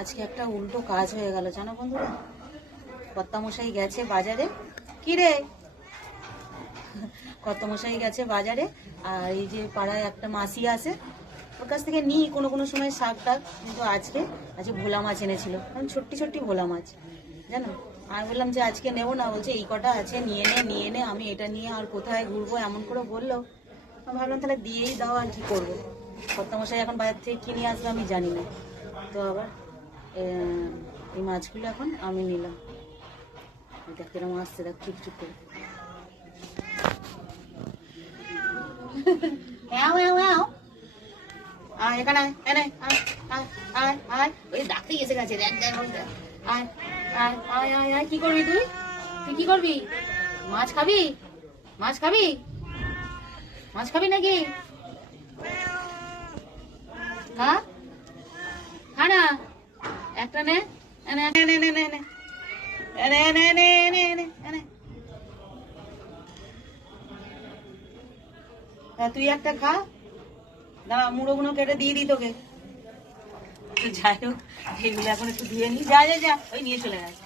আজকে একটা উল্টো কাজ হয়ে গেল জানো বন্ধুরা। কর্তামশাই গেছে বাজারে। কি রে? কর্তামশাই গেছে বাজারে, আর এই যে পাড়ায় একটা মাসি আছে, ওর কাছ থেকে নিই কোনো কোনো সময় শাক টাক, কিন্তু আজকে ভোলা মাছ এনেছিল, কারণ ছোট্টি ছোট্টি ভোলা মাছ জানো। আমি বললাম যে আজকে নেবো না, বলছে এই কটা আছে নিয়ে নে। আমি এটা নিয়ে আর কোথায় ঘুরবো এমন করে বললো। আমি ভাবলাম তাহলে দিয়েই দাও, আর কি করবো। কর্তামশাই এখন বাজার থেকে কিনে আসবে আমি জানি না, তো আবার এই মাছগুলো এখন আমি নিলাম। দেখ কিরকম আসছে, দেখ চুপ চুপ করে। এখানে এনে ওই ডাকতেই এসে গেছে, দেখ দেখ আয় আয় আয় আয় আয়। কি করবি তুই? তুই কি করবি? মাছ খাবি? মাছ খাবি? মাছ খাবি নাকি? হ্যাঁ খা না, একটা নে। এনে এনে এনে এনে এনে এনে এনে এনে এনে এনে এনে। তুই একটা খা, দাঁড়া মুড়োগুলো কেটে দিয়ে দিই তোকে। যাই হোক, এগুলো এখন একটু দিয়ে নি। যা যা যা, ওই নিয়ে চলে গেছে।